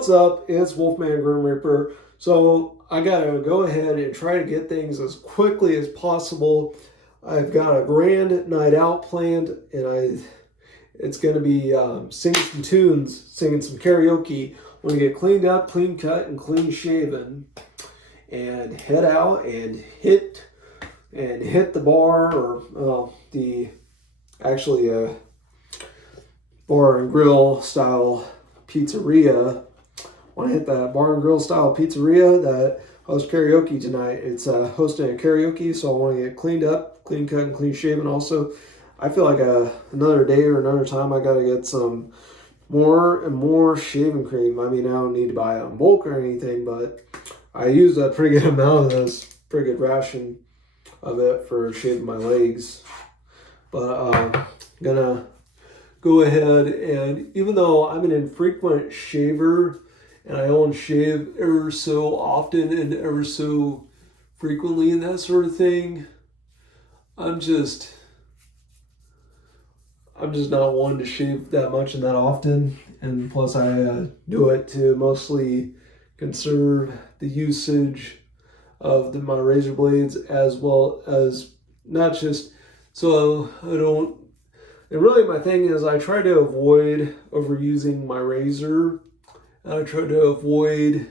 What's up? It's Wolfman Grim Reaper. So I gotta go ahead and try to get things as quickly as possible. I've got a grand night out planned, and it's gonna be singing some tunes, singing some karaoke. When we get cleaned up, clean cut, and clean shaven, and head out and hit the bar or the actually bar and grill style pizzeria. Want to hit that bar and grill style pizzeria that hosts karaoke tonight. It's hosting a karaoke, so I want to get cleaned up, clean cut, and clean shaven. Also, I feel like another day or another time I got to get some more and more shaving cream. I mean, I don't need to buy it in bulk or anything, but I used a pretty good amount of this, pretty good ration of it for shaving my legs. But I'm gonna go ahead, and even though I'm an infrequent shaver and I only shave ever so often and ever so frequently and that sort of thing, I'm just not one to shave that much and that often. And plus I do it to mostly conserve the usage of my razor blades, as well as not just so I don't. And really my thing is I try to avoid overusing my razor. I try to avoid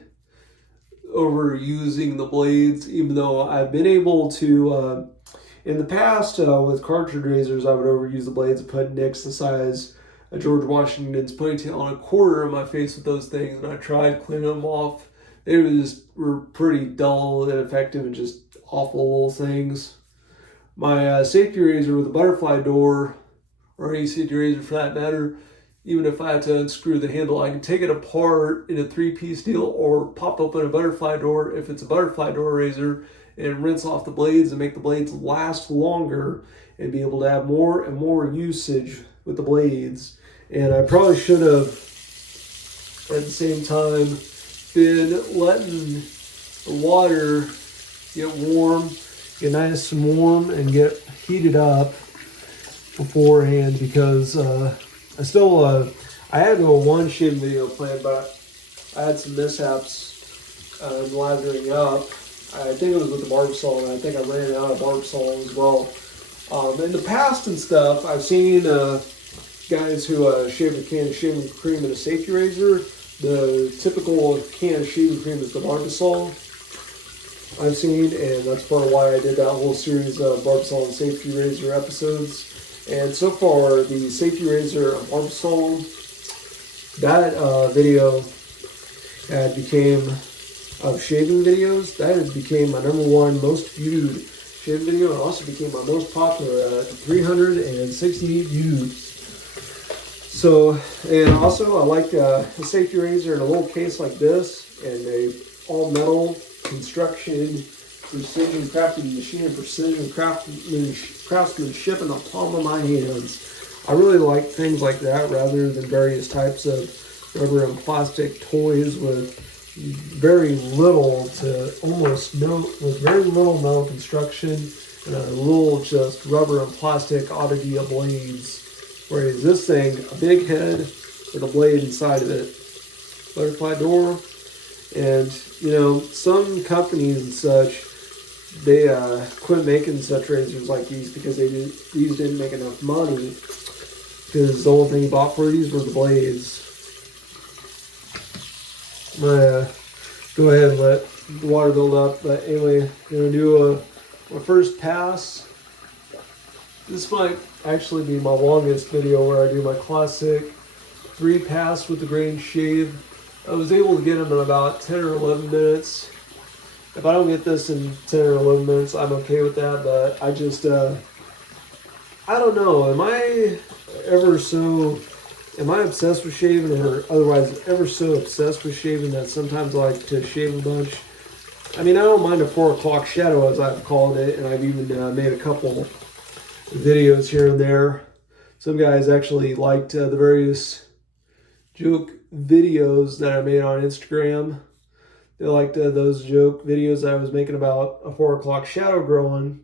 overusing the blades, even though I've been able to, in the past with cartridge razors, I would overuse the blades and put nicks the size of George Washington's ponytail on a quarter in my face with those things, and I tried cleaning them off. They were pretty dull and ineffective and just awful little things. My safety razor with a butterfly door, or any safety razor for that matter, even if I have to unscrew the handle, I can take it apart in a 3-piece deal or pop open a butterfly door if it's a butterfly door razor and rinse off the blades and make the blades last longer and be able to have more and more usage with the blades. And I probably should have, at the same time, been letting the water get warm, get nice and warm, and get heated up beforehand, because I had one shaving video planned, but I had some mishaps lathering up. I think it was with the Barbasol, and I think I ran out of Barbasol as well. In the past and stuff, I've seen guys who shave a can of shaving cream in a safety razor. The typical can of shaving cream is the Barbasol I've seen, and that's part of why I did that whole series of Barbasol and safety razor episodes. And so far, the safety razor of Barbasol, that video had became, of shaving videos, that has became my #1 most viewed shaving video, and also became my most popular at 368 views. So, and also I like a safety razor in a little case like this, and a all metal construction, precision crafting machine, and precision craftsmanship in the palm of my hands. I really like things like that rather than various types of rubber and plastic toys with very little to almost no, with very little metal construction and a little just rubber and plastic oddity of blades. Whereas this thing, a big head with a blade inside of it, butterfly door. And you know, some companies and such, they quit making such razors like these because these didn't make enough money, because the only thing you bought for these were the blades. I'm gonna go ahead and let the water build up, but anyway, I'm gonna do my first pass. This might actually be my longest video, where I do my classic 3 pass with the grain shave. I was able to get them in about 10 or 11 minutes. If I don't get this in 10 or 11 minutes, I'm okay with that, but I just, I don't know, am I obsessed with shaving, or otherwise ever so obsessed with shaving that sometimes I like to shave a bunch? I mean, I don't mind a 4 o'clock shadow, as I've called it, and I've even made a couple videos here and there. Some guys actually liked the various joke videos that I made on Instagram. They liked those joke videos that I was making about a 4 o'clock shadow growing.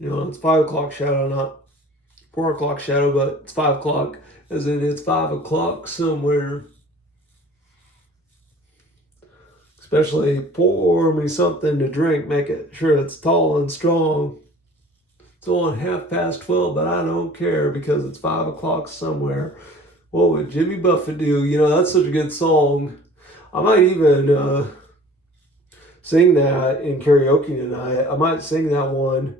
You know, it's 5 o'clock shadow, not 4 o'clock shadow, but it's 5 o'clock. as in it's 5 o'clock somewhere. Especially pour me something to drink, make it sure it's tall and strong. It's on 12:30, but I don't care because it's 5 o'clock somewhere. What would Jimmy Buffett do? You know, that's such a good song. I might even sing that in karaoke tonight. I might sing that one,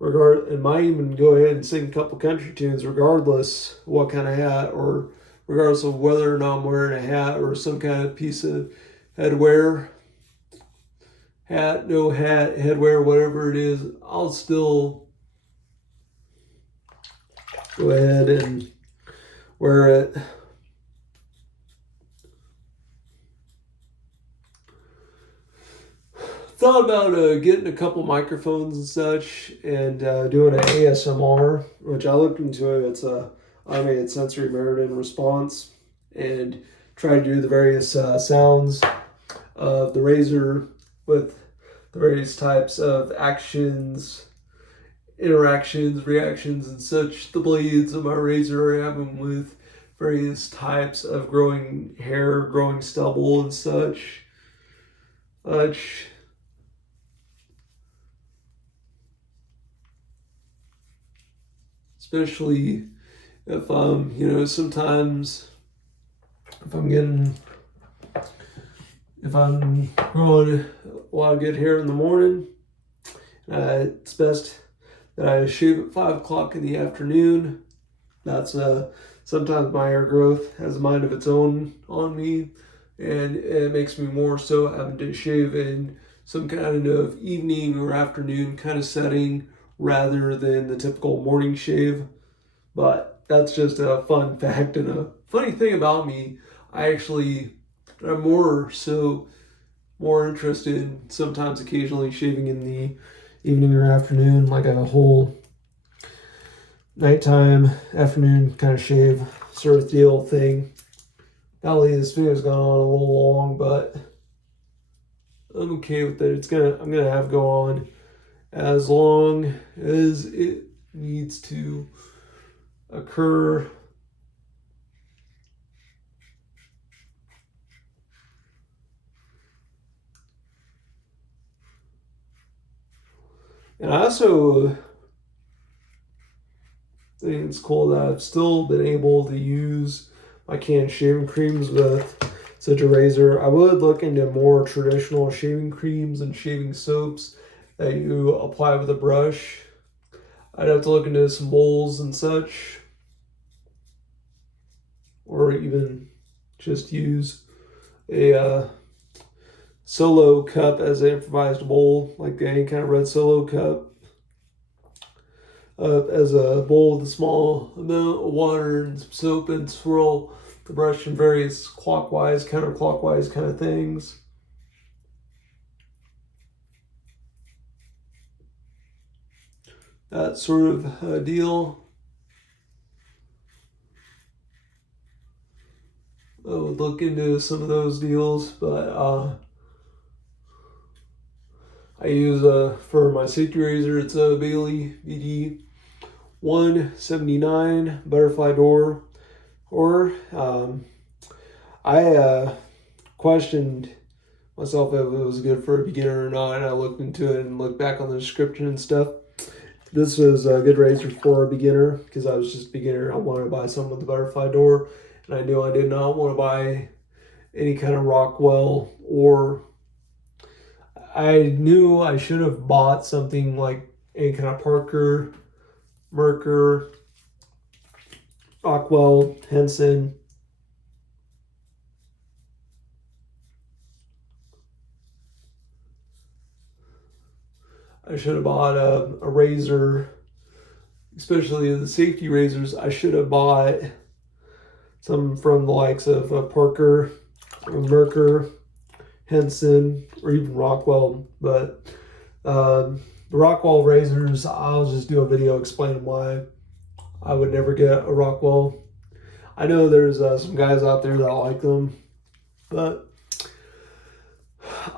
and might even go ahead and sing a couple country tunes, regardless what kind of hat, or regardless of whether or not I'm wearing a hat or some kind of piece of headwear. Hat, no hat, headwear, whatever it is, I'll still go ahead and wear it. Thought about getting a couple microphones and such and doing an ASMR, which I looked into it. It's a automated sensory meridian response, and try to do the various sounds of the razor with the various types of actions, interactions, reactions, and such the blades of my razor are having with various types of growing hair, growing stubble, and such. Especially if sometimes if I'm growing a lot of good hair in the morning, it's best that I shave at 5 o'clock in the afternoon. That's sometimes my hair growth has a mind of its own on me, and it makes me more so having to shave in some kind of evening or afternoon kind of setting rather than the typical morning shave. But that's just a fun fact and a funny thing about me. I'm more interested in sometimes occasionally shaving in the evening or afternoon, like a whole nighttime, afternoon kind of shave sort of deal thing. Golly, this video's gone on a little long, but I'm okay with it. I'm gonna have go on as long as it needs to occur. And I also think it's cool that I've still been able to use my canned shaving creams with such a razor. I would look into more traditional shaving creams and shaving soaps that you apply with a brush. I'd have to look into some bowls and such, or even just use a Solo cup as an improvised bowl, like any kind of red Solo cup, as a bowl with a small amount of water and some soap, and swirl the brush in various clockwise, counterclockwise kind of things. That sort of deal. I would look into some of those deals, but I use for my safety razor, it's a Bailey BD 179 butterfly door. Or I questioned myself if it was good for a beginner or not, and I looked into it and looked back on the description and stuff. This was a good razor for a beginner because I was just a beginner. I wanted to buy something with the butterfly door, and I knew I did not want to buy any kind of Rockwell, or I knew I should have bought something like any kind of Parker, Merkur, Rockwell, Henson. I should have bought a razor, especially the safety razors. I should have bought some from the likes of Parker, Merkur, Henson, or even Rockwell. But the Rockwell razors, I'll just do a video explaining why I would never get a Rockwell. I know there's some guys out there that like them, but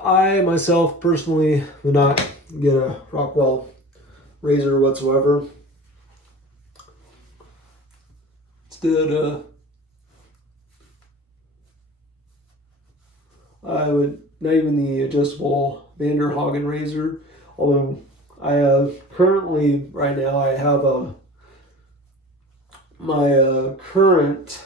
I myself personally would not get a Rockwell razor whatsoever. Instead, I would not even the adjustable Vanderhagen razor. Although I currently right now I have my current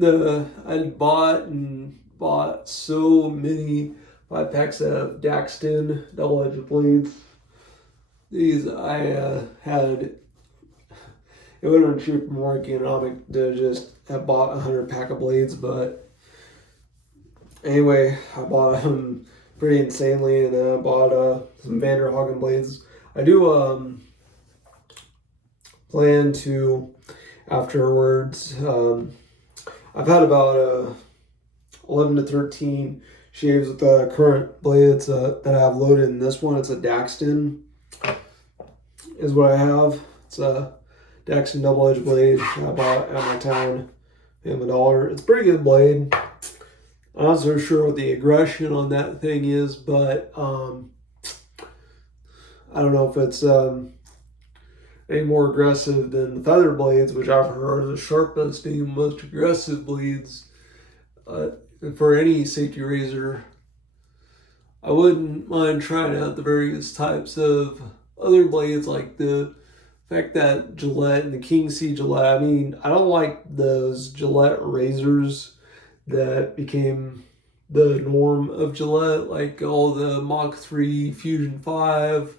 I bought so many 5 packs of Daxton double-edged blades. These I had. It would have been cheaper and more economic to just have bought 100 pack of blades, but anyway, I bought them pretty insanely, and then I bought some Vanderhagen blades. I do plan to afterwards. I've had about 11 to 13 shaves with the current blades that I have loaded. In this one, it's a Daxton, is what I have. It's a Daxton double-edged blade I bought at my town, paid $1. It's a pretty good blade. I'm not so sure what the aggression on that thing is, but I don't know if it's any more aggressive than the feather blades, which I've heard are the sharpest and most aggressive blades for any safety razor. I wouldn't mind trying out the various types of other blades, like the fact that Gillette and the King C Gillette. I mean, I don't like those Gillette razors that became the norm of Gillette, like all the Mach 3, Fusion 5,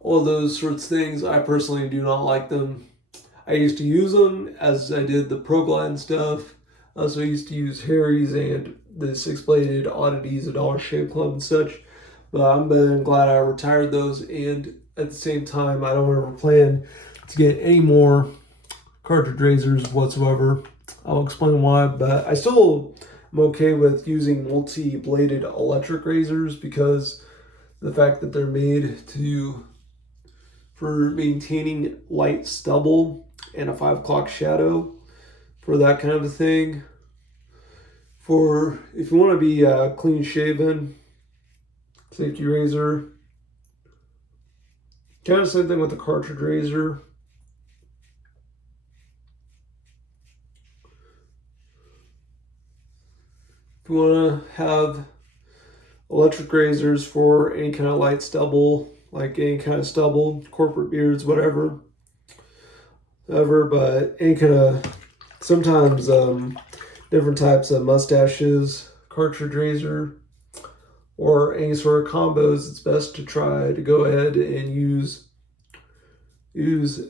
all those sorts of things. I personally do not like them. I used to use them as I did the ProGlide stuff. I also used to use Harry's and the 6-bladed oddities at Dollar Shave Club and such. But I'm been glad I retired those, and at the same time, I don't ever plan to get any more cartridge razors whatsoever. I'll explain why, but I still am okay with using multi-bladed electric razors because the fact that they're made for maintaining light stubble and a 5 o'clock shadow, for that kind of a thing. For if you want to be clean shaven, safety razor. Kind of same thing with the cartridge razor. If you want to have electric razors for any kind of light stubble, like any kind of stubble, corporate beards, whatever, but any kind of, sometimes different types of mustaches, cartridge razor, or any sort of combos, it's best to try to go ahead and use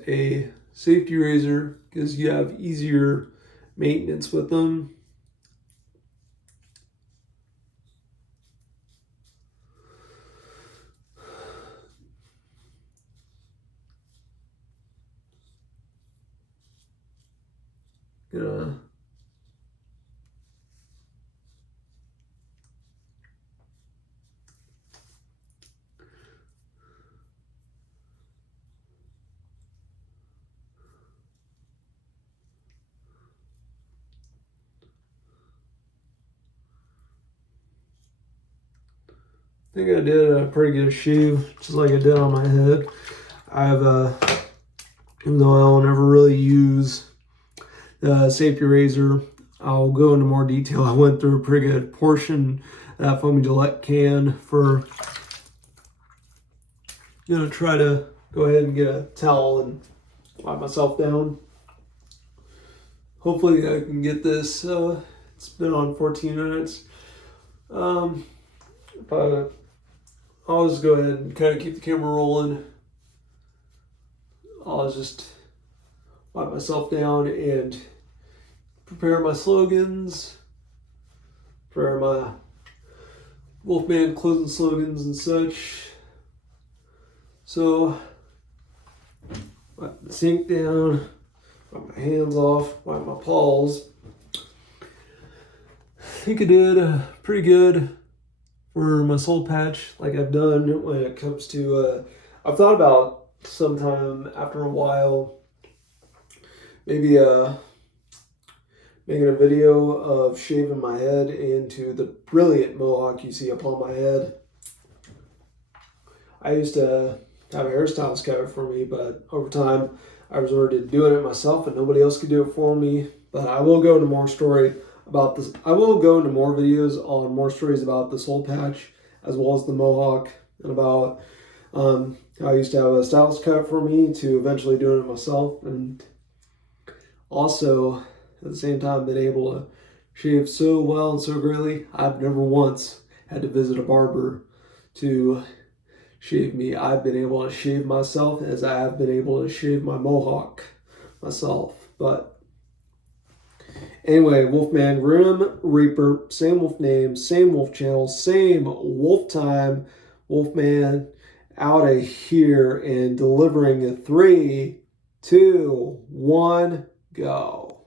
a safety razor because you have easier maintenance with them. Yeah. I think I did a pretty good shave, just like I did on my head. I've, even though I'll never really use the safety razor, I'll go into more detail. I went through a pretty good portion of that foamy Gillette can for, try to go ahead and get a towel and wipe myself down. Hopefully I can get this. It's been on 14 minutes. I'll just go ahead and kind of keep the camera rolling. I'll just wipe myself down and prepare my slogans, prepare my Wolfman closing slogans and such. So, wipe the sink down, wipe my hands off, wipe my paws. I think I did pretty good for my soul patch, like I've done when it comes to, I've thought about sometime after a while, maybe making a video of shaving my head into the brilliant mohawk you see upon my head. I used to have a hairstylist cut it for me, but over time I resorted to doing it myself and nobody else could do it for me. But I will go into more story about this. I will go into more videos on more stories about the soul patch as well as the mohawk, and about how I used to have a stylist cut for me to eventually doing it myself, and also at the same time been able to shave so well and so greatly. I've never once had to visit a barber to shave me. I've been able to shave myself as I have been able to shave my mohawk myself. But anyway, Wolfman Grim Reaper, same wolf name, same wolf channel, same wolf time. Wolfman out of here and delivering a 3, 2, 1, go.